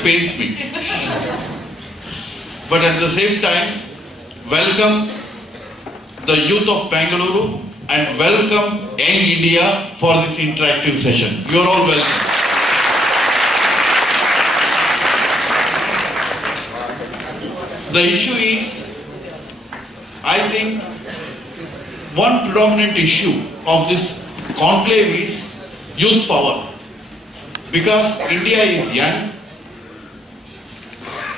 That pains me. But at the same time, welcome the youth of Bangalore and welcome Young India for this interactive session. You are all welcome. The issue is, I think, one predominant issue of this conclave is youth power. Because India is young,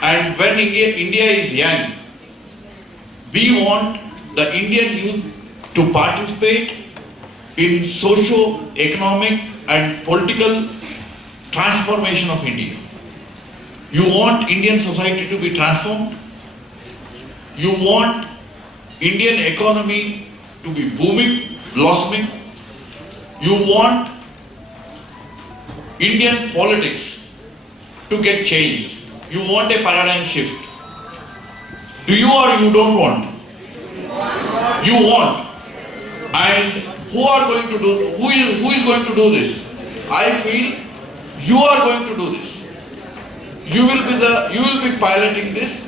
and when India is young, we want the Indian youth to participate in socio-economic and political transformation of India. You want Indian society to be transformed. You want Indian economy to be booming, blossoming. You want Indian politics to get changed. You want a paradigm shift. Do you or you don't want? You want. And who are going to do? Who is going to do this? I feel you are going to do this. You will be piloting this.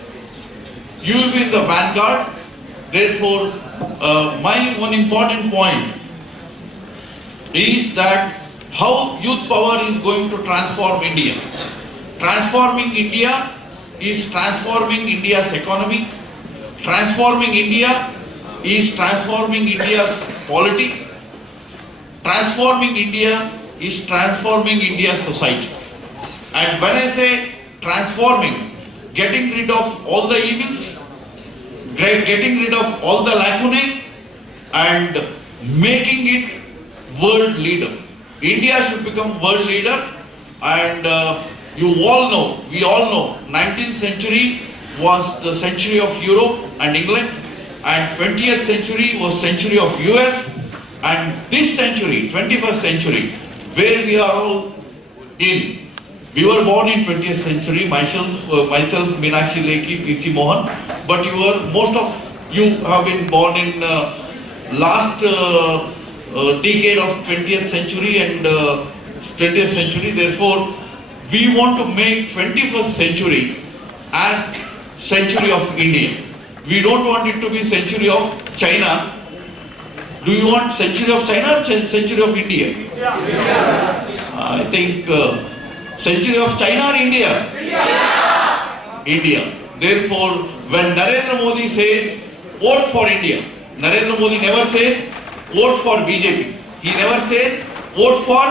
You will be in the vanguard. Therefore, my one important point is that how youth power is going to transform India. Transforming India is transforming India's economy. Transforming India is transforming India's polity. Transforming India is transforming India's society. And when I say transforming, getting rid of all the evils, getting rid of all the lacunae, and making it world leader. India should become world leader, and you all know, we all know, 19th century was the century of Europe and England, and 20th century was century of US, and this century, 21st century, where we are all in. We were born in 20th century, myself Meenakshi Lekhi, P.C. Mohan, but most of you have been born in last decade of 20th century and 20th century. Therefore, we want to make 21st century as century of India. We don't want it to be century of China. Do you want century of China or century of India? I think century of China or India? India. Therefore, when Narendra Modi says vote for India, Narendra Modi never says vote for BJP. He never says vote for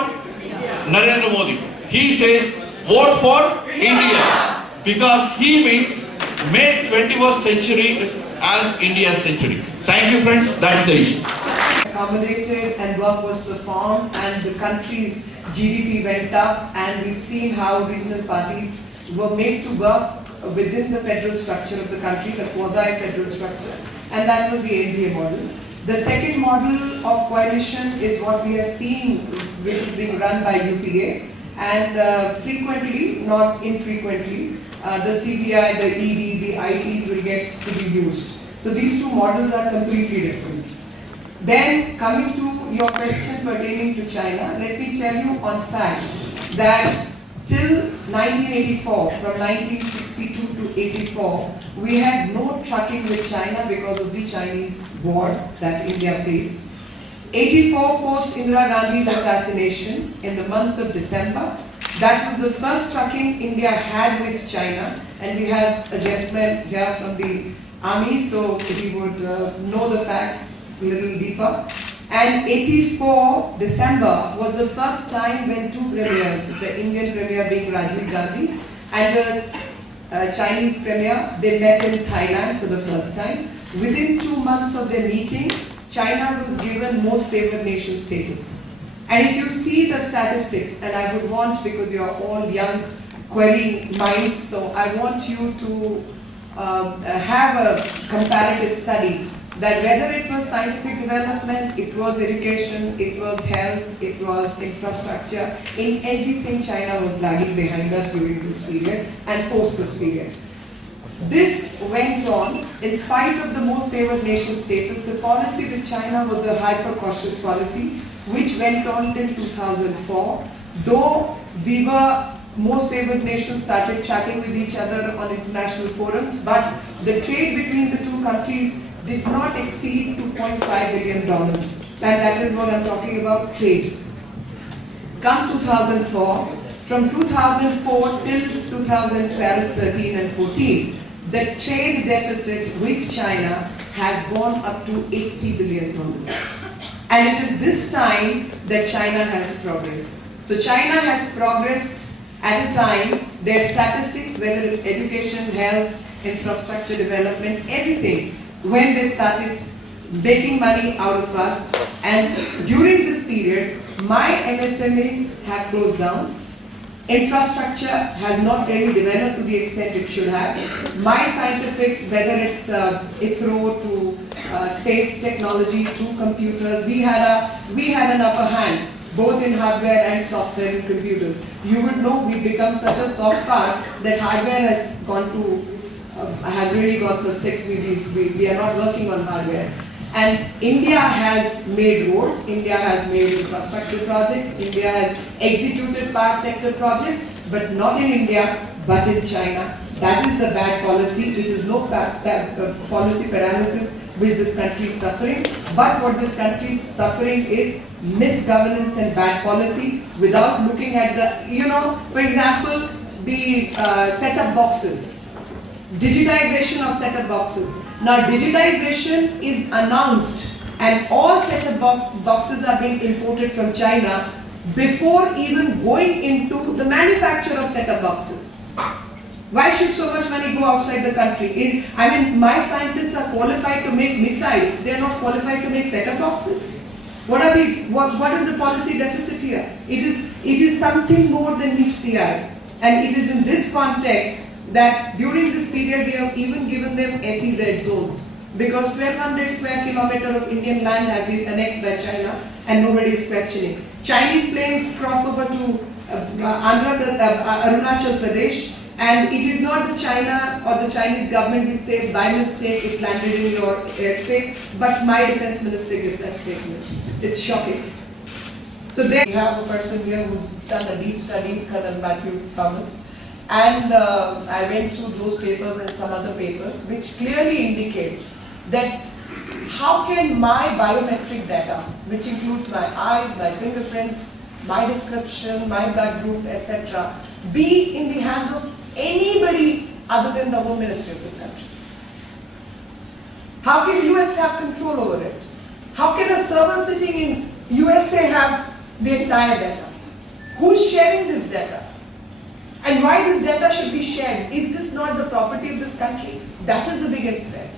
Narendra Modi. He says vote for India, because he means make 21st century as India's century. Thank you, friends. That's the issue. Accommodated and work was performed, and the country's GDP went up, and we've seen how regional parties were made to work within the federal structure of the country, the quasi-federal structure, and that was the NDA model. The second model of coalition is what we are seeing, which is being run by UPA, and frequently, not infrequently, the CBI, the ED, the ITs will get to be used. So these two models are completely different. Then, coming to your question pertaining to China, let me tell you on facts that till 1984, from 1962 to 84, we had no trucking with China because of the Chinese war that India faced. 84, post Indira Gandhi's assassination in the month of December, that was the first trucking India had with China, and we have a gentleman here from the army, so he would know the facts a little deeper. And 84 December was the first time when two premiers, the Indian premier being Rajiv Gandhi and the Chinese premier, they met in Thailand for the first time. Within 2 months of their meeting, China was given most favored nation status. And if you see the statistics, and I would want, because you're all young querying minds, so I want you to have a comparative study that whether it was scientific development, it was education, it was health, it was infrastructure, in everything China was lagging behind us during this period and post this period. This went on in spite of the most favored nation status. The policy with China was a hyper cautious policy which went on till 2004. Though we were most favored nations started chatting with each other on international forums, but the trade between the two countries did not exceed $2.5 billion. And that is what I'm talking about, trade. Come 2004, from 2004 till 2012, 13 and 14, the trade deficit with China has gone up to $80 billion. And it is this time that China has progressed. So China has progressed at a time, their statistics, whether it's education, health, infrastructure development, everything, when they started making money out of us. And during this period, my MSMEs have closed down. Infrastructure has not really developed to the extent it should have. My scientific, whether it's ISRO to space technology to computers, we had an upper hand, both in hardware and software and computers. You would know we've become such a soft part that hardware has gone to, has really gone for 6. We are not working on hardware. And India has made roads, India has made infrastructure projects, India has executed power sector projects, but not in India, but in China. That is the bad policy. It is no policy paralysis which this country is suffering, but what this country is suffering is misgovernance and bad policy without looking at the, for example, the set-up boxes, digitization of set-up boxes. Now digitization is announced and all set-top boxes are being imported from China before even going into the manufacture of set-top boxes. Why should so much money go outside the country? My scientists are qualified to make missiles. They are not qualified to make set-top boxes. What is the policy deficit here? It is something more than meets the eye. And it is in this context that during this period we have even given them SEZ zones, because 1200 square kilometer of Indian land has been annexed by China and nobody is questioning. Chinese planes cross over to Arunachal Pradesh, and it is not the China or the Chinese government which says by mistake it landed in your airspace, but my defense minister gives that statement. It's shocking. So there we have a person here who's done a deep study, Colonel Matthew Thomas. And I went through those papers and some other papers which clearly indicates that how can my biometric data, which includes my eyes, my fingerprints, my description, my blood group, etc., be in the hands of anybody other than the Home Ministry of this country? How can US have control over it? How can a server sitting in USA have the entire data? Who's sharing this data? And why this data should be shared? Is this not the property of this country? That is the biggest threat.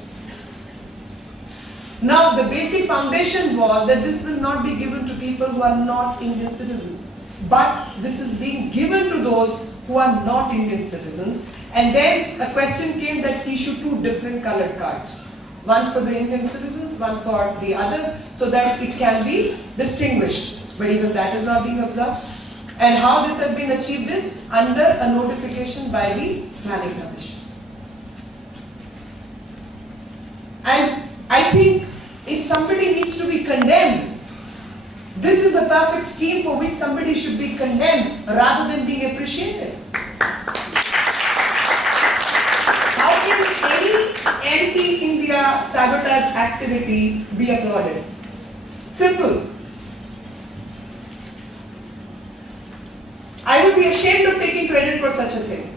Now, the basic foundation was that this will not be given to people who are not Indian citizens. But this is being given to those who are not Indian citizens. And then a question came that issue 2 different colored cards. One for the Indian citizens, one for the others, so that it can be distinguished. But even that is not being observed. And how this has been achieved is under a notification by the Planning Commission. And I think if somebody needs to be condemned, this is a perfect scheme for which somebody should be condemned rather than being appreciated. How can any anti-India sabotage activity be applauded? Simple. I would be ashamed of taking credit for such a thing.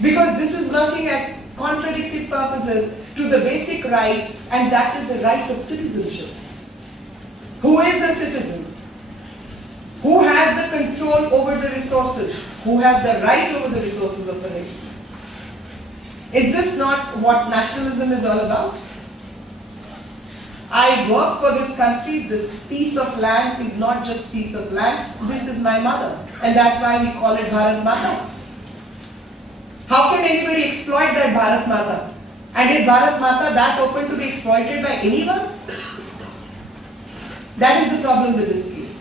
Because this is working at contradictory purposes to the basic right, and that is the right of citizenship. Who is a citizen? Who has the control over the resources? Who has the right over the resources of the nation? Is this not what nationalism is all about? I work for this country. This piece of land is not just piece of land. This is my mother. And that's why we call it Bharat Mata. How can anybody exploit that Bharat Mata? And is Bharat Mata that open to be exploited by anyone? That is the problem with this scheme.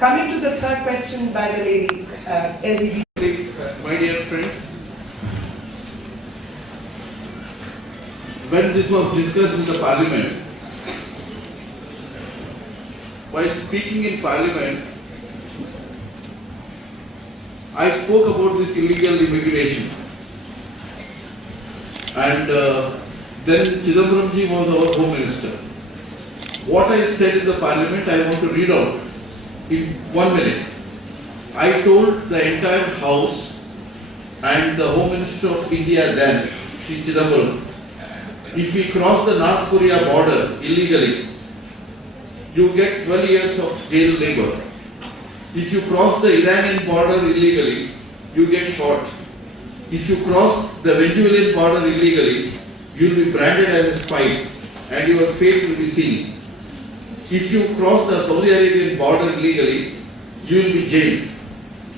Coming to the third question by the lady, LGBT. My dear friends, when this was discussed in the Parliament, while speaking in Parliament, I spoke about this illegal immigration. And then Chidambaramji was our Home Minister. What I said in the Parliament, I want to read out in 1 minute. I told the entire House and the Home Minister of India then, Shri Chidambaram, if we cross the North Korea border illegally, you get 12 years of jail labor. If you cross the Iranian border illegally, you get shot. If you cross the Venezuelan border illegally, you will be branded as a spy and your fate will be sealed. If you cross the Saudi Arabian border illegally, you will be jailed.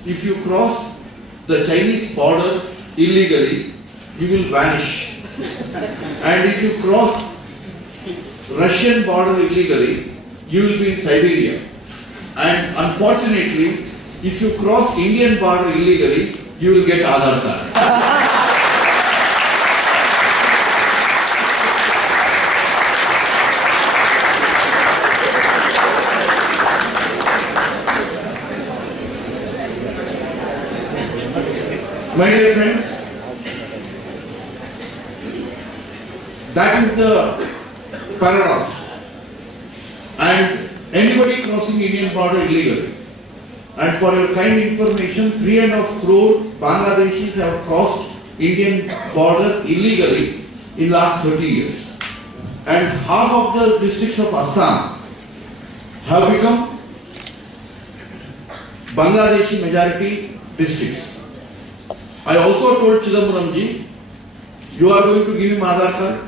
If you cross the Chinese border illegally, you will vanish. And if you cross Russian border illegally, you will be in Siberia. And unfortunately, if you cross Indian border illegally, you will get Aadhaar card. My dear friends, that is the paradox. And anybody crossing Indian border illegally. And for your kind information, 3.5 crore Bangladeshis have crossed Indian border illegally in last 30 years. And half of the districts of Assam have become Bangladeshi majority districts. I also told Chidambaramji, you are going to give him Aadhaar card,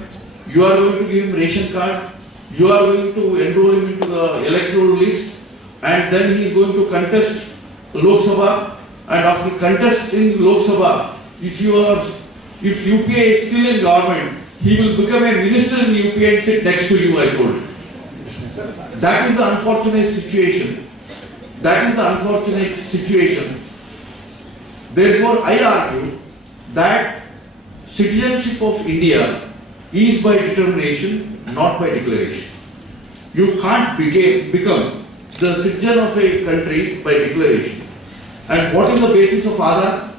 you are going to give him ration card, you are going to enroll him into the electoral list, and then he is going to contest Lok Sabha, and after contesting Lok Sabha, if UPA is still in government, he will become a minister in UPA and sit next to you, I told. That is the unfortunate situation. That is the unfortunate situation. Therefore, I argue that citizenship of India is by determination, not by declaration. You can't become the citizen of a country by declaration. And what is the basis of Aadhaar?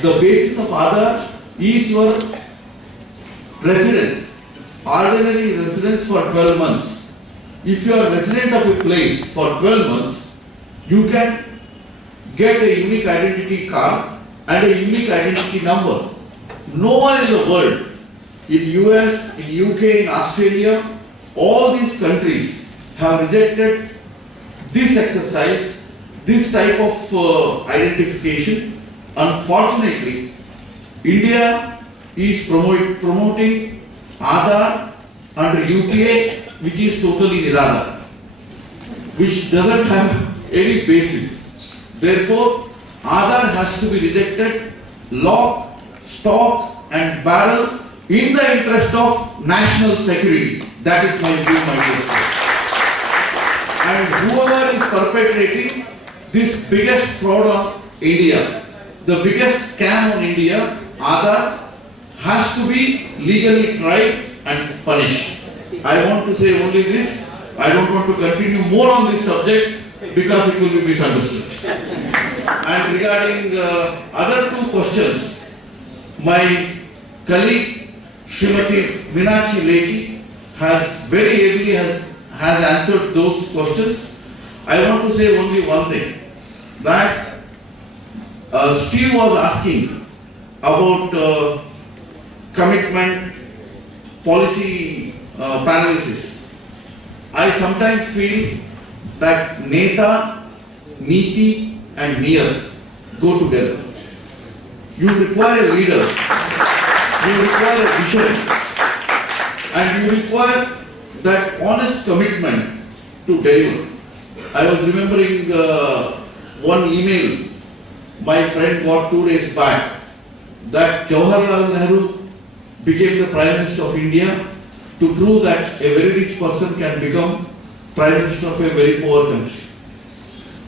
The basis of Aadhaar is your residence, ordinary residence for 12 months. If you are resident of a place for 12 months, you can get a unique identity card and a unique identity number. No one in the world, in US, in UK, in Australia, all these countries have rejected this exercise, this type of identification. Unfortunately, India is promoting Aadhaar under UPA, which is totally Niradhar, which doesn't have any basis. Therefore, Aadhaar has to be rejected, lock, stock and barrel in the interest of national security. That is my view, my dear friends. And whoever is perpetrating this biggest fraud on India, the biggest scam on India, Aadhaar, has to be legally tried and punished. I want to say only this. I don't want to continue more on this subject because it will be misunderstood. And regarding other two questions, my colleague Srimati Meenakshi Lekhi has very ably has answered those questions. I want to say only one thing, that Steve was asking about commitment, policy paralysis. I sometimes feel that Neta, Niti and Niyat go together. You require a leader, you require a vision, and you require that honest commitment to deliver. I was remembering one email my friend got 2 days back, that Jawaharlal Nehru became the Prime Minister of India to prove that a very rich person can become Prime Minister of a very poor country.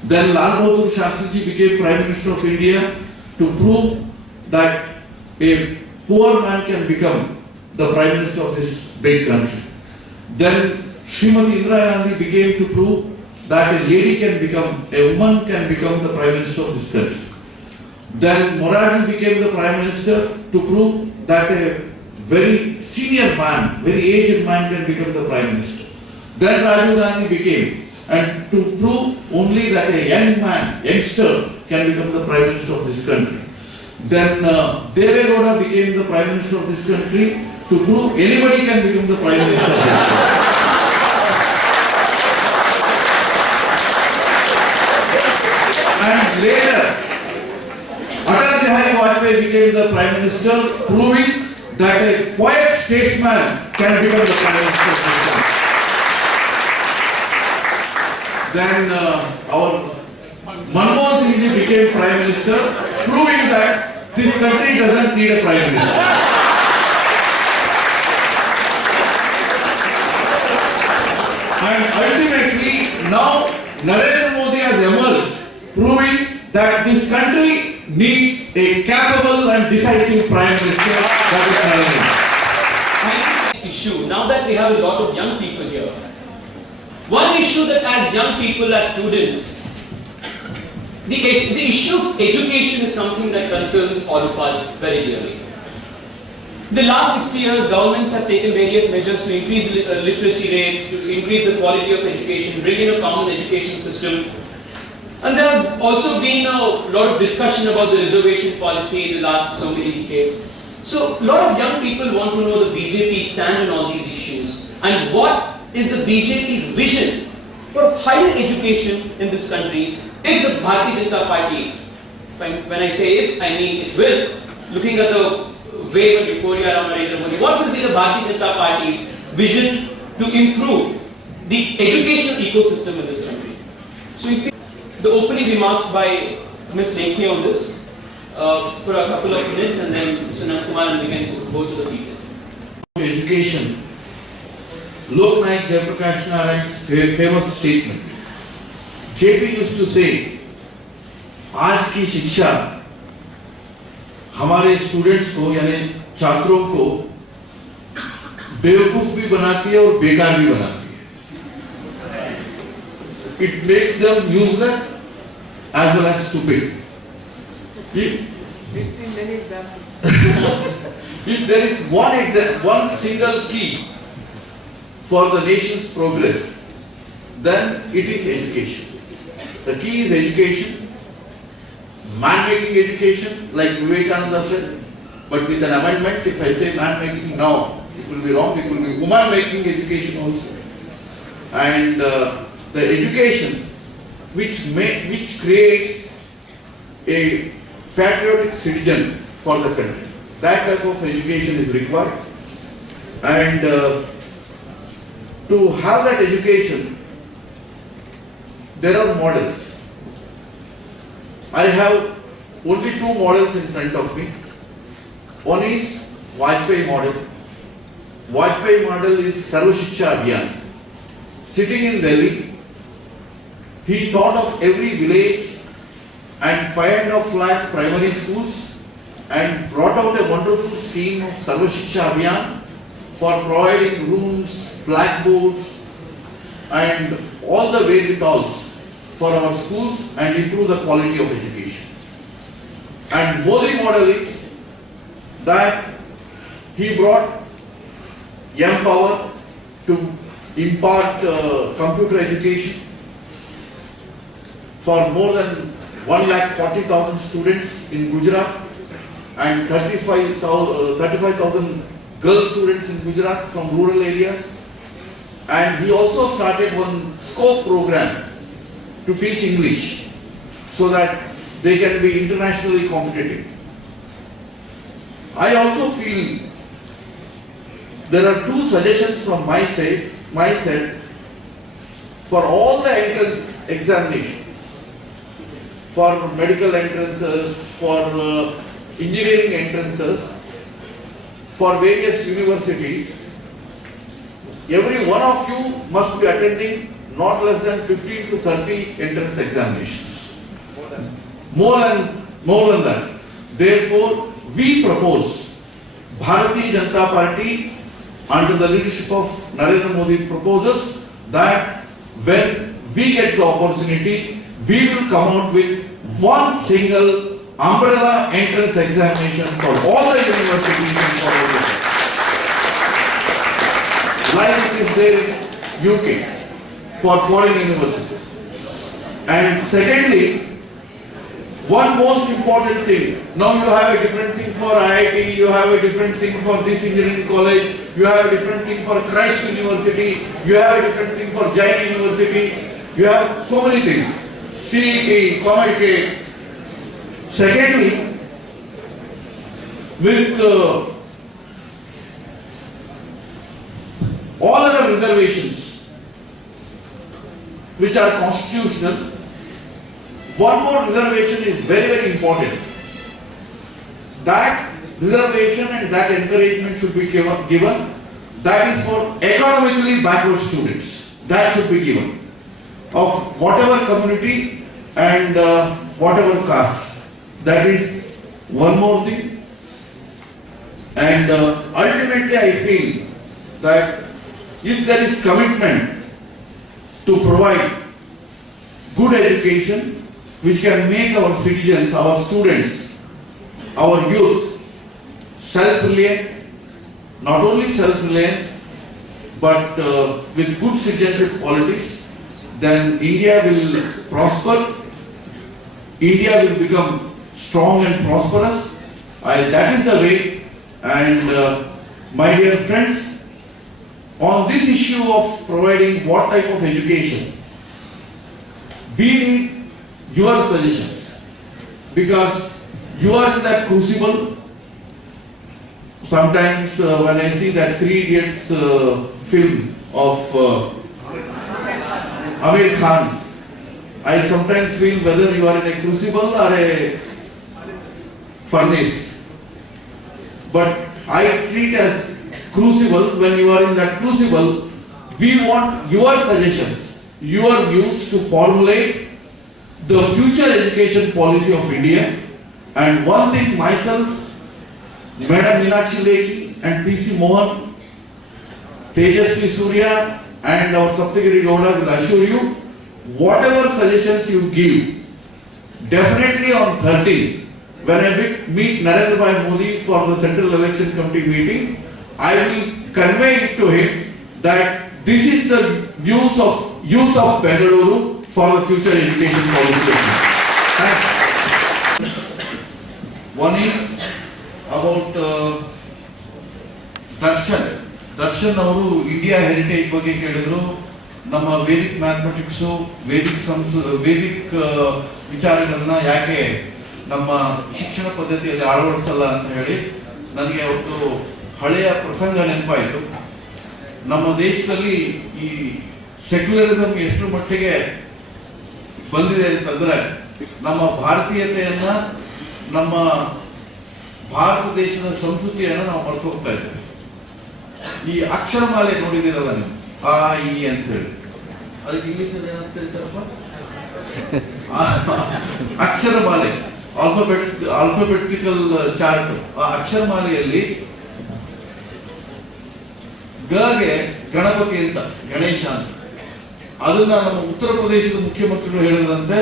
Then Lal Bahadur Shastri became Prime Minister of India to prove that a poor man can become the Prime Minister of this big country. Then Srimati Indira Gandhi became to prove that a lady can become, a woman can become the Prime Minister of this country. Then Morarji became the Prime Minister to prove that a very senior man, very aged man can become the Prime Minister. Then Rajiv Gandhi became, and to prove only that a young man, youngster, can become the Prime Minister of this country. Then Deve Gowda became the Prime Minister of this country to prove anybody can become the Prime Minister of this country. And later, Atal Bihari Vajpayee became the Prime Minister, proving that a quiet statesman can become the Prime Minister of this country. Then our Manmohan Singh ji became Prime Minister, proving that this country doesn't need a Prime Minister. And ultimately, now Narendra Modi has emerged, proving that this country needs a capable and decisive Prime Minister, that is Narendra Modi. Issue, now that we have a lot of young people here, one issue that as young people, as students, the issue of education is something that concerns all of us very clearly. In the last 60 years, governments have taken various measures to increase literacy rates, to increase the quality of education, bring in a common education system. And there has also been a lot of discussion about the reservation policy in the last so many decades. So, a lot of young people want to know the BJP stand on all these issues and what is the BJP's vision for higher education in this country if the Bharatiya Janata Party, when I say if, I mean it will, looking at the wave and euphoria around Narendra Modi, what will be the Bharatiya Janata Party's vision to improve the educational ecosystem in this country? So, if the opening remarks by Ms. Lekhe on this for a couple of minutes, and then Mr. Nand Kumar, and we can go to the people. Education. Lok Nayak Jayaprakash Narayan's famous statement. JP used to say, आज की शिक्षा हमारे students को यानी छात्रों को बेवकूफ भी बनाती है और बेकार भी बनाती है. It makes them useless as well as stupid. We've seen many examples. If there is one single key for the nation's progress, then it is education. The key is education, man-making education, like Vivekananda said, but with an amendment, if I say man-making now, it will be wrong, it will be woman-making education also. And the education which creates a patriotic citizen for the country. That type of education is required. And to have that education, there are models. I have only two models in front of me. One is Vajpayee model. Vajpayee model is Sarva Shiksha Abhiyan. Sitting in Delhi, he thought of every village and 5.5 lakh primary schools and brought out a wonderful scheme of Sarva Shiksha Abhiyan for providing rooms, blackboards and all the wherewithals for our schools and improve the quality of education. And Modi model is that he brought young power to impart computer education for more than 1,40,000 students in Gujarat and 35,000 girl students in Gujarat from rural areas. And he also started one scope program to teach English so that they can be internationally competitive. I also feel there are two suggestions from my side for all the entrance examination, for medical entrances, for engineering entrances, for various universities. Every one of you must be attending not less than 15 to 30 entrance examinations. More than that. Therefore, we propose, Bharatiya Janata Party under the leadership of Narendra Modi proposes that when we get the opportunity, we will come out with one single umbrella entrance examination for all the universities and colleges. Like it is there in UK for foreign universities. And secondly, one most important thing, now you have a different thing for IIT, you have a different thing for this engineering college, you have a different thing for Christ University, you have a different thing for Jain University, you have so many things, CET, COMET. Secondly, with all other reservations which are constitutional, one more reservation is very, very important. That reservation and that encouragement should be given. That is for economically backward students. That should be given. Of whatever community and whatever caste. That is one more thing. And ultimately I feel that if there is commitment to provide good education, which can make our citizens, our students, our youth self-reliant, not only self-reliant, but with good citizenship qualities, then India will prosper, India will become strong and prosperous. That is the way. And my dear friends, on this issue of providing what type of education, we need your suggestions, because you are in that crucible. Sometimes when I see that Three Idiots film of Amir Khan, I sometimes feel whether you are in a crucible or a furnace. But I treat as crucible. When you are in that crucible, we want your suggestions, your views to formulate the future education policy of India. And one thing myself, Madam Meenakshi Lekhi and P.C. Mohan, Tejasvi Surya and our Saptagiri Gowda will assure you, whatever suggestions you give, definitely on 13th, when I meet Narendra Bhai Modi for the Central Election Committee meeting, I will convey it to him that this is the views of youth of Bengaluru for the future education policy. Thanks. One is about Darshan. Darshan ಅವರು India heritage ಬಗ್ಗೆ ಕೇಳಿದ್ರು. ನಮ್ಮ Vedic mathematics, Vedic ವಿಚಾರಗಳನ್ನ ಯಾಕೆ ನಮ್ಮ ಶಿಕ್ಷಣ ಪದ್ಧತಿಯಲ್ಲಿ ಅಳವಡಿಸಲ್ಲ ಅಂತ ಹೇಳಿ ನನಗೆ ಅವತ್ತು ಹಳೆಯ ಪ್ರಸಂಗ ನೆನಪಾಯಿತು. ನಮ್ಮ ದೇಶದಲ್ಲಿ ಈ ಸೆಕ್ಯುಲರಿಸಂ ಎಷ್ಟು ಮಟ್ಟಿಗೆ ಬಂದಿದೆ ಅಂತಂದ್ರೆ, ನಮ್ಮ ಭಾರತೀಯತೆಯನ್ನ, ನಮ್ಮ ಭಾರತ ದೇಶದ ಸಂಸ್ಕೃತಿಯನ್ನು ನಾವು ಮರೆತು ಹೋಗ್ತಾ ಇದ್ದೇವೆ. ಈ ಅಕ್ಷರಮಾಲೆ ನೋಡಿದಿರಲ್ಲ ನೀವು, ಆ ಇ ಅಂತ ಹೇಳಿ, ಅದಕ್ಕೆ ಇಂಗ್ಲಿಷ್ ನಲ್ಲಿ ಏನಂತ ಕರೀತಾರಪ್ಪ, ಅಕ್ಷರಮಾಲೆ, ಆಲ್ಫಾಬೆಟಿಕಲ್ ಚಾರ್ಟ್. ಆ ಅಕ್ಷರಮಾಲೆಯಲ್ಲಿ ಗೆ ಗಣಪತಿ ಅಂತ, ಗಣೇಶ ಅಂತ, ಅದನ್ನ ನಮ್ಮ ಉತ್ತರ ಪ್ರದೇಶದ ಮುಖ್ಯಮಂತ್ರಿಗಳು ಹೇಳಿದ್ರಂತೆ,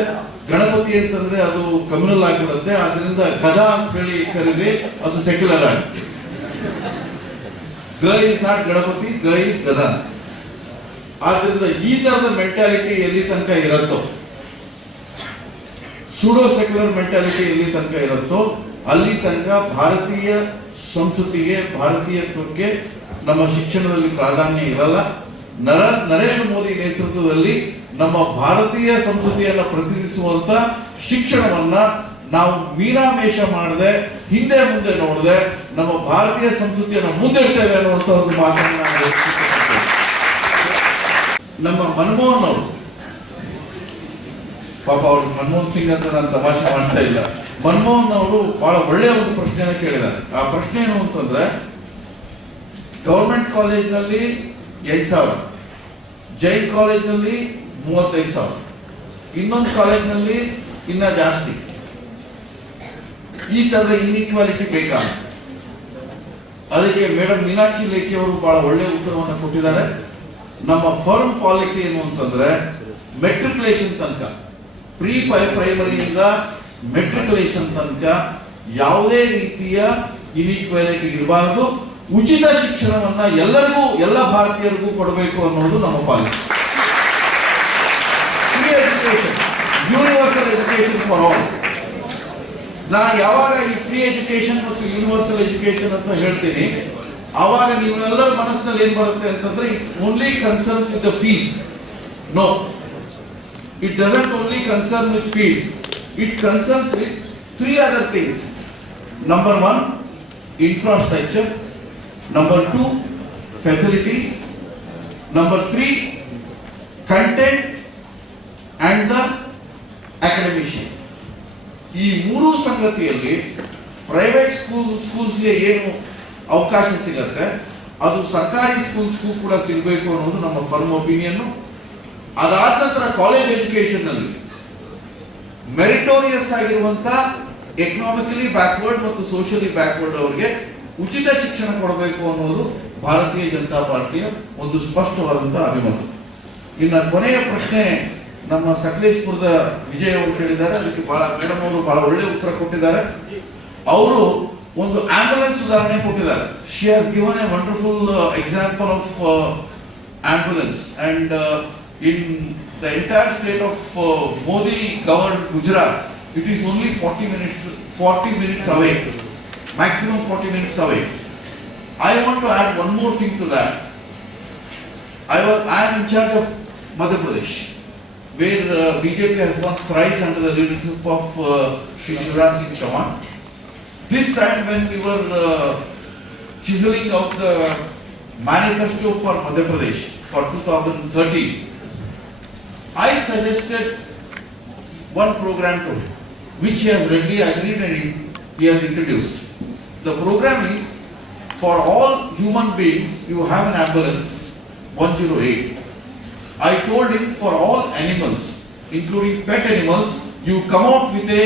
ಗಣಪತಿ ಅಂತಂದ್ರೆ ಅದು ಕಮ್ಯುನಲ್ ಆಗಿಬಿಡುತ್ತೆ, ಅದರಿಂದ ಗದಾ ಅಂತ ಹೇಳಿ ಕರೀರಿ, ಅದು ಸೆಕ್ಯುಲರ್ ಆಗಿ. ಗ ಇಸ್ ನಾಟ್ ಗಣಪತಿ, ಗ ಇಸ್ ಗದಾ. ಆದ್ರಿಂದ ಈ ತರದ ಮೆಂಟಾಲಿಟಿ ಎಲ್ಲಿ ತನಕ ಇರುತ್ತೋ, ಸೂಡೋ ಸೆಕ್ಯುಲರ್ ಮೆಂಟಾಲಿಟಿ ಎಲ್ಲಿ ತನಕ ಇರುತ್ತೋ, ಅಲ್ಲಿ ತನಕ ಭಾರತೀಯ ಸಂಸ್ಕೃತಿಗೆ, ಭಾರತೀಯತ್ವಕ್ಕೆ ನಮ್ಮ ಶಿಕ್ಷಣದಲ್ಲಿ ಪ್ರಾಧಾನ್ಯ ಇರಲ್ಲ. ನರೇಂದ್ರ ಮೋದಿ ನೇತೃತ್ವದಲ್ಲಿ ನಮ್ಮ ಭಾರತೀಯ ಸಂಸ್ಕೃತಿಯನ್ನು ಪ್ರತಿನಿಧಿಸುವಂತ ಶಿಕ್ಷಣವನ್ನ ನಾವು ಮೀನಾಮೇಷ ಮಾಡದೆ, ಹಿಂದೆ ಮುಂದೆ ನೋಡದೆ ನಮ್ಮ ಭಾರತೀಯ ಸಂಸ್ಕೃತಿಯನ್ನು ಮುಂದಿಡ್ತೇವೆ ಅನ್ನುವಂತ ಒಂದು ಮಾತನ್ನು ನಾನು ನಮ್ಮ ಮನಮೋಹನ್ ಅವರು, ಪಾಪ ಅವರು ಮನಮೋಹನ್ ಸಿಂಗ್ ಅಂತ ನಾನು ತಮಾಷೆ ಮಾಡ್ತಾ ಇಲ್ಲ, ಮನಮೋಹನ್ ಅವರು ಬಹಳ ಒಳ್ಳೆಯ ಒಂದು ಪ್ರಶ್ನೆಯನ್ನು ಕೇಳಿದ್ದಾರೆ. ಆ ಪ್ರಶ್ನೆ ಏನು ಅಂತಂದ್ರೆ, ಗವರ್ಮೆಂಟ್ ಕಾಲೇಜ್ನಲ್ಲಿ 8,000, ಜೈನ್ ಕಾಲೇಜ್ನಲ್ಲಿ 35,000, ಇನ್ನೊಂದು ಕಾಲೇಜ್ನಲ್ಲಿ ಇನ್ನ ಜಾಸ್ತಿ. ಈ ತರದ ಇನ್ಇಕ್ವಾಲಿಟಿ ಬೇಕಾಗುತ್ತೆ. ಅದಕ್ಕೆ ಮೇಡಮ್ ಮೀನಾಕ್ಷಿ ಲೇಖಿ ಅವರು ಬಹಳ ಒಳ್ಳೆಯ ಉತ್ತರವನ್ನು ಕೊಟ್ಟಿದ್ದಾರೆ. ನಮ್ಮ ಫರ್ಮ್ ಪಾಲಿಸಿ ಏನು ಅಂತಂದ್ರೆ, ಮೆಟ್ರಿಕ್ಯುಲೇಷನ್ ತನಕ, ಪ್ರೀ ಪ್ರೈಮರಿಯಿಂದ ಮೆಟ್ರಿಕುಲೇಷನ್ ತನಕ ಯಾವುದೇ ರೀತಿಯ ಇನ್ಇಕ್ವಾಲಿಟಿ ಇರಬಾರದು. ಉಚಿತ ಶಿಕ್ಷಣವನ್ನ ಎಲ್ಲರಿಗೂ, ಎಲ್ಲ ಭಾರತೀಯರಿಗೂ ಕೊಡಬೇಕು ಅನ್ನೋದು ನಮ್ಮ policy. Free education, universal education for all. ನಾನು ಯಾವಾಗ ಈ ಫ್ರೀ ಎಜುಕೇಶನ್ ಮತ್ತು ಯೂನಿವರ್ಸಲ್ ಎಜುಕೇಶನ್ ಅಂತ ಹೇಳ್ತೀನಿ, ಆವಾಗ ನೀವೆಲ್ಲರ ಮನಸ್ಸಿನಲ್ಲಿ ಏನ್ ಬರುತ್ತೆ ಅಂತಂದ್ರೆ, it only concerns with the fees. No, it doesn't only concern with fees. It concerns with 3 other things. Number 1, infrastructure. Number 2, facilities. Number 3, content and the academician. ಈ ಮೂರು ಸಂಗತಿಯಲ್ಲಿ ಪ್ರೈವೇಟ್ ಸ್ಕೂಲ್ಸ್ಗೆ ಏನು ಅವಕಾಶ ಸಿಗತ್ತೆ, ಅದು ಸರ್ಕಾರಿ ಸ್ಕೂಲ್ಸ್ಗೂ ಕೂಡ ಸಿಗಬೇಕು ಅನ್ನೋದು ನಮ್ಮ ಫರ್ಮ್ ಒಪಿನಿಯನ್. ಅದಾದ ನಂತರ ಕಾಲೇಜ್ ಎಜುಕೇಶನ್ ನಲ್ಲಿ ಮೆರಿಟೋರಿಯಸ್ ಆಗಿರುವಂತ ಎಕನಾಮಿಕಲಿ ಬ್ಯಾಕ್ವರ್ಡ್ ಮತ್ತು ಸೋಷಿಯಲಿ ಬ್ಯಾಕ್ವರ್ಡ್ ಅವರಿಗೆ ಉಚಿತ ಶಿಕ್ಷಣ ಕೊಡಬೇಕು ಅನ್ನೋದು ಭಾರತೀಯ ಜನತಾ ಪಾರ್ಟಿಯ ಒಂದು ಸ್ಪಷ್ಟವಾದಂತಹ ಅಭಿಮತ. ಇನ್ನು ಕೊನೆಯ ಪ್ರಶ್ನೆ ನಮ್ಮ ಸಕಲೇಶ್ಪುರದ ವಿಜಯ್ ಅವರು ಕೇಳಿದ್ದಾರೆ. ಅದಕ್ಕೆ ಮೇಡಮ್ ಅವರು ಬಹಳ ಒಳ್ಳೆ ಉತ್ತರ ಕೊಟ್ಟಿದ್ದಾರೆ. ಅವರು ಒಂದು ಆಂಬ್ಯುಲೆನ್ಸ್ ಉದಾಹರಣೆ ಕೊಟ್ಟಿದ್ದಾರೆ. She has given A wonderful example of ambulance and in the entire state of Modi governed Gujarat, it is only 40 minutes away, maximum 40 minutes away. I want to add one more thing to that. I am in charge of Madhya Pradesh, where BJP has won thrice under the leadership of Shri Shivraj Singh Chauhan. This time when we were chiseling out the manifesto for Madhya Pradesh for 2030, I suggested one program to him, which he has readily agreed and he has introduced. The program is, for all human beings, you have an ambulance, 108. I told him for all animals, including pet animals, you come out with a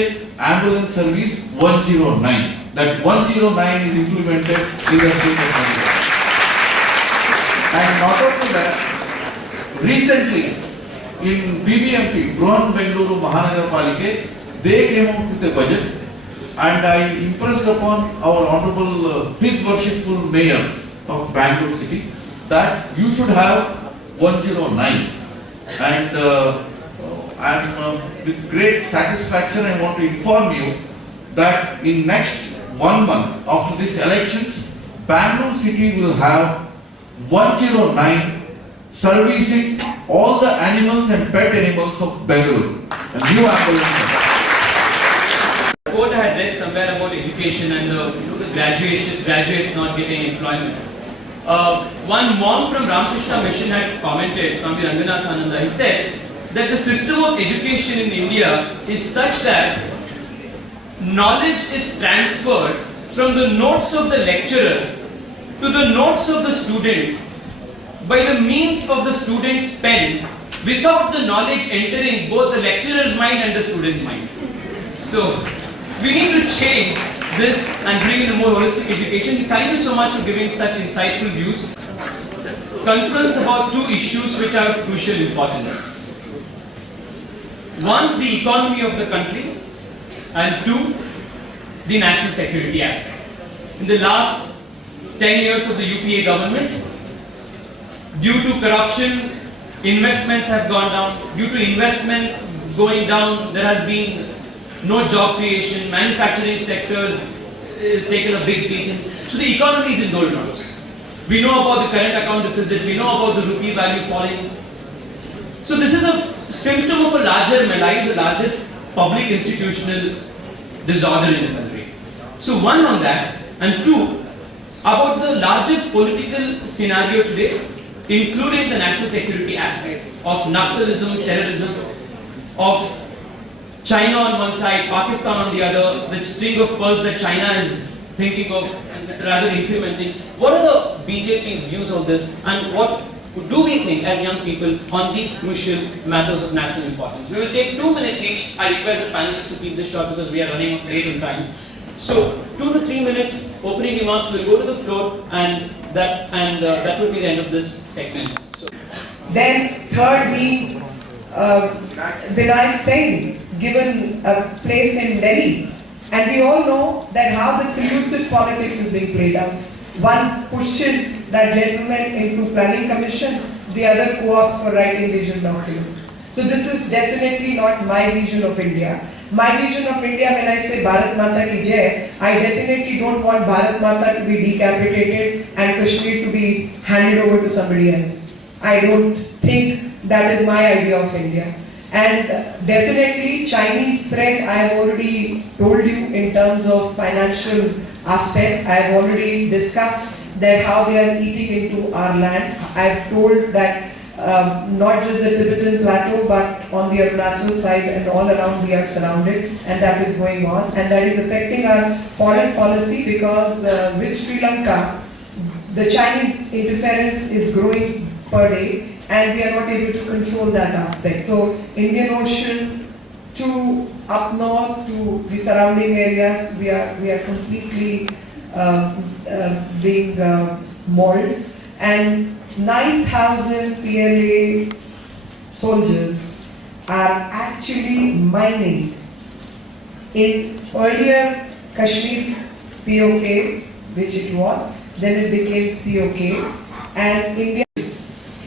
ambulance service 109. That 109 is implemented in the state of Madhya Pradesh. And not only that, recently in BBMP, Bruhan Bengaluru Mahanagar Palike, they came out with a budget, and I impressed upon our honorable, his worshipful mayor of Bangalore city, that you should have 109. And with great satisfaction I want to inform you that in next 1 month after these elections, Bangalore city will have 109 servicing all the animals and pet animals of Bangalore. A new ambulance. Quote I had read somewhere about education and the graduates not getting employment. One monk from Ramakrishna Mission had commented, Swami Ranganathananda, he said that the system of education in India is such that knowledge is transferred from the notes of the lecturer to the notes of the student by the means of the student's pen, without the knowledge entering both the lecturer's mind and the student's mind. So we need to change this and bring in a more holistic education. Thank you so much for giving such insightful views. Concerns about 2 issues which are of crucial importance. 1, the economy of the country, and 2, the national security aspect. In the last 10 years of the UPA government, due to corruption, investments have gone down. Due to investment going down, there has been no job creation. Manufacturing sectors is taken a big beating. So the economy is in doldrums. We know about the current account deficit. We know about the rupee value falling. So this is a symptom of a larger malaise, a larger public institutional disorder in the country. So 1 on that, and 2 about the larger political scenario today, including the national security aspect of Naxalism, terrorism, of China on one side, Pakistan on the other, the string of pearls that China is thinking of and rather implementing. What are the BJP's views on this, and what do we think as young people on these crucial matters of national importance? We will take 2 minutes each. I request the panelists to keep this short because we are running late in time. So 2 to 3 minutes opening remarks. Will go to the floor, and that will be the end of this segment. So. Then thirdly, Binayak Singh given a place in Delhi. And we all know that how the collusive politics is being played out. One pushes that gentleman into planning commission, the other co-ops for writing vision documents. So this is definitely not my vision of India. My vision of India, when I say Bharat Mata ki Jai, I definitely don't want Bharat Mata to be decapitated and Kashmir to be handed over to somebody else. I don't think that is my idea of India. And definitely Chinese threat, I have already told you in terms of financial aspect. I have already discussed that how they are eating into our land. I have told that not just the Tibetan plateau, but on the Arunachal side and all around we are surrounded, and that is going on, and that is affecting our foreign policy because with Sri Lanka, the Chinese interference is growing per day, and we are not able to control that aspect. So Indian Ocean to up north to the surrounding areas, we are completely being mauled, and 9,000 PLA soldiers are actually mining in earlier Kashmir POK, which it was, then it became COK, and India.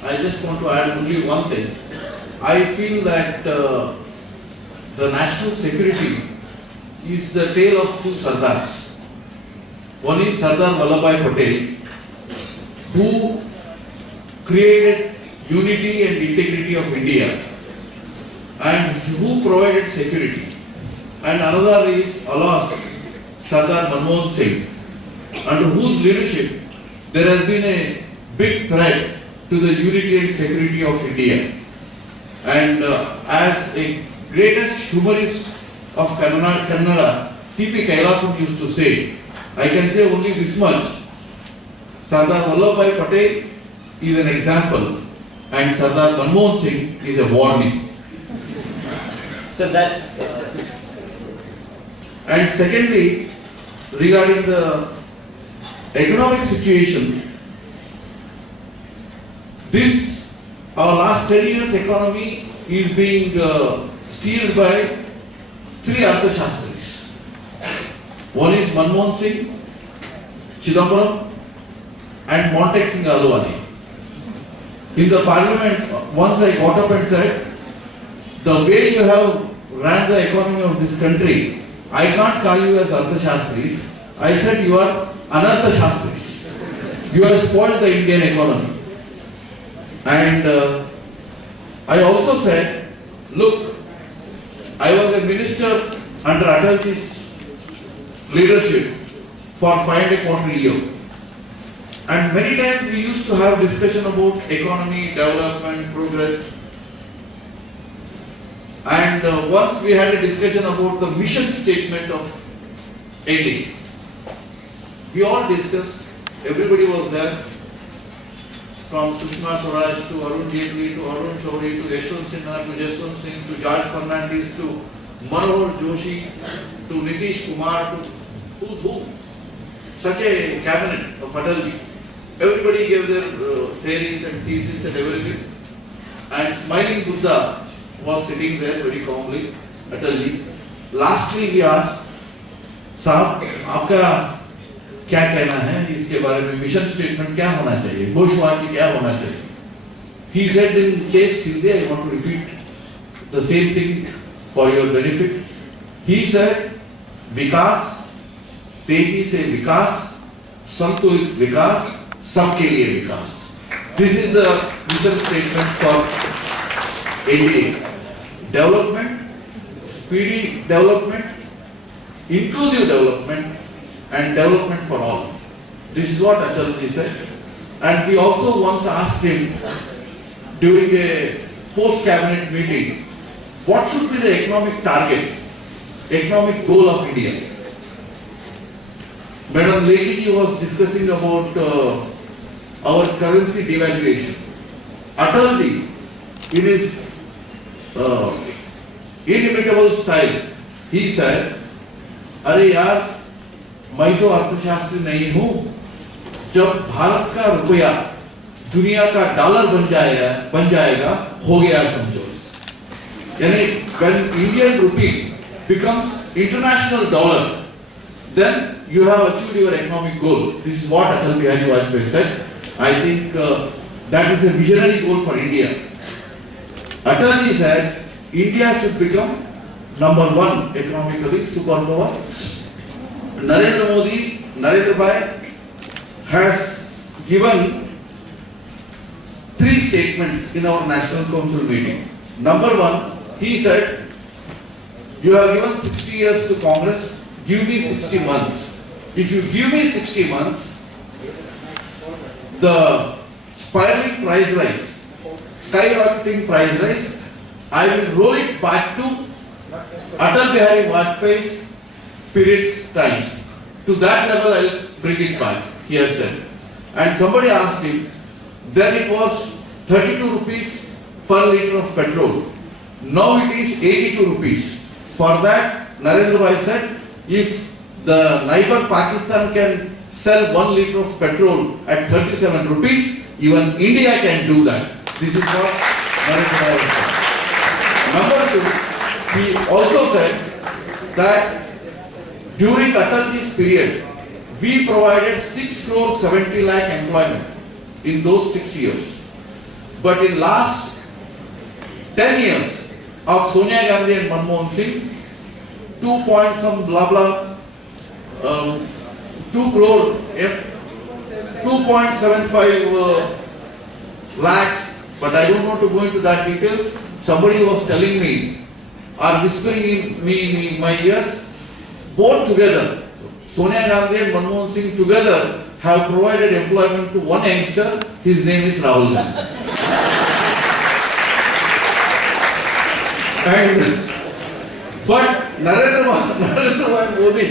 I just want to add only one thing. I feel that the national security is the tale of two Sardars. One is Sardar Vallabhbhai Patel, who created unity and integrity of India and who provided security. And another is, alas, Sardar Manmohan Singh, under whose leadership there has been a big threat to the unity and security of India. And as a greatest humorist of Kannada, T.P. Kailasam used to say, I can say only this much: Sardar Vallabhbhai Patel is an example and Sardar Manmohan Singh is a warning. So that And secondly, regarding the economic situation, our last 10 years economy is being steered by three Arthashastris. One is Manmohan Singh, Chidambaram, and Montek Singh Ahluwalia. In the parliament, once I got up and said, the way you have ran the economy of this country, I can't call you as Arthashastris. I said you are Anarthashastris. You have spoiled the Indian economy. And I also said, look, I was a minister under Atalji's leadership for 5.25 years. And many times we used to have discussion about economy, development, progress. And once we had a discussion about the mission statement of NDA. We all discussed, everybody was there, from Sushma Swaraj to Arun Jaitley to Arun Shourie to Yashwant Sinha to Jaswant Singh to George Fernandes to Manohar Joshi to Nitish Kumar to who's who. Such a cabinet of Atalji. Everybody gave their theories and theses and everything. And smiling Buddha was sitting there very calmly, Atalji. Lastly he asked, साहब आपका क्या कहना है इसके बारे में, mission statement क्या होना चाहिए, घोषवाक्य क्या होना चाहिए? He said in case Hindi, I want to repeat the same thing for your benefit. He said, विकास, तेजी से विकास, संतुलित विकास, सबके लिए विकास. This is the mission statement for NDA. Development, speedy development, inclusive development, and development for all. This is what Atalji said. And we also once asked him during a post-cabinet meeting, what should be the economic target, economic goal of India? Madam Lekhi was discussing about our currency devaluation. Atalji, in his inimitable style, he said, अरे यार, मैं तो अर्थशास्त्री नहीं हूं, जब भारत का रुपया दुनिया का डॉलर बन जाएगा, हो गया समझो. when Indian rupee becomes international dollar, then you have achieved your economic goal. This is what Atal Bihari Vajpayee said. I think that is a visionary goal for India. Atalji said India should become number one economically, superpower. Narendra Bhai has given 3 statements in our National Council meeting. Number 1, he said, you have given 60 years to Congress, give me 60 months. If you give me 60 months, the spiraling price rise, skyrocketing price rise, I will roll it back to Atal Bihari Vajpayee's period's times. To that level, I will bring it back, he has said. And somebody asked him, then it was 32 rupees per litre of petrol. Now it is 82 rupees. For that, Narendra Bhai said, if the neighbor Pakistan can sell 1 litre of petrol at 37 rupees, even India can do that. This is what Narendra Bhai said. Number 2, he also said that during Atalji's period, we provided 6 crore 70 lakh employment in those 6 years. But in last 10 years of Sonia Gandhi and Manmohan Singh, 2 point some blah blah, 2 crore, 2.75 lakhs, but I don't want to go into that details. Somebody was telling me, or whispering in my ears, both together, Sonia Gandhi and Manmohan Singh together have provided employment to one youngster. His name is Rahul Gandhi. But Narendra Modi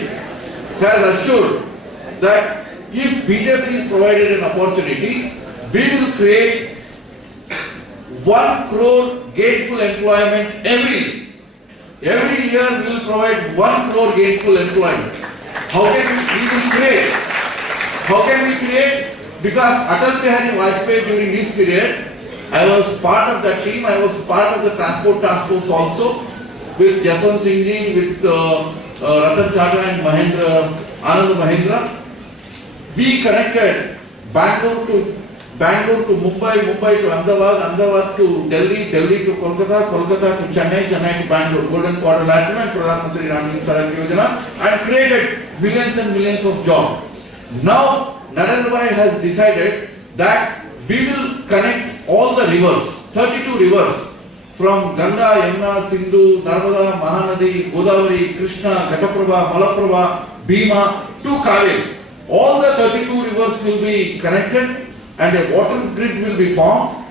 has assured that if BJP is provided an opportunity, we will create 1 crore gainful employment every year. Every year we will provide 1 crore gainful employment. How can we will create? How can we create? Because Atal Bihari Vajpayee during his period, I was part of that team, I was part of the transport task force also, with Jaswant Singh Ji, with Ratan Tata and Anand Mahindra. We connected Bangalore to Mumbai, Mumbai to Ahmedabad to Delhi, Delhi to Kolkata, Kolkata to Chennai, Chennai to Bangalore, Golden Quadrilateral and Pradhan Mantri Ramji Sadak Yojana, and created millions and millions of jobs. Now, Narendra Bhai has decided that we will connect all the rivers, 32 rivers, from Ganga, Yamuna, Sindhu, Narmada, Mahanadi, Godavari, Krishna, Ghataprabha, Malaprabha, Bhima to Kaveri. All the 32 rivers will be connected and a water grid will be formed.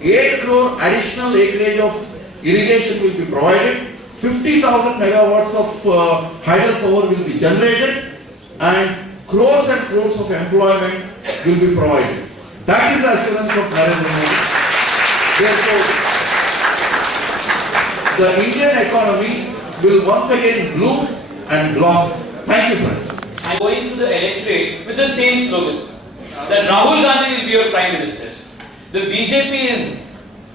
8 crore additional acreage of irrigation will be provided. 50,000 megawatts of hydel power will be generated and crores and crores of employment will be provided. That is the assurance of Narendra Modi. Therefore, the Indian economy will once again bloom and blossom. Thank you, friends. I'm going to the electorate with the same slogan, that Rahul Gandhi will be your Prime Minister. The BJP is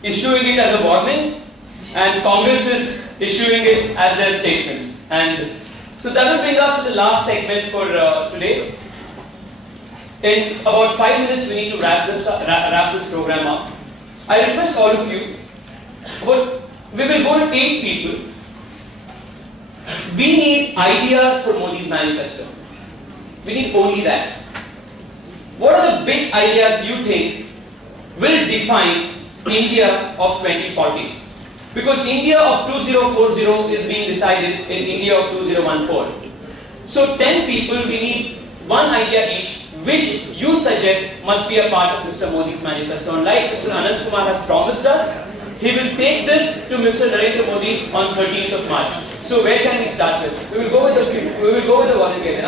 issuing it as a warning and Congress is issuing it as their statement. And so that will bring us to the last segment for today. In about 5 minutes we need to wrap this program up. I request all of you, we will go to 8 people. We need ideas for Modi's manifesto. We need only that. What are the big ideas you think will define India of 2040? Because India of 2040 is being decided in India of 2014. So 10 people, we need one idea each, which you suggest must be a part of Mr. Modi's manifesto. And like Mr. Anand Kumar has promised us, he will take this to Mr. Narendra Modi on 13th of March. So where can we start with? We will go with the volunteer.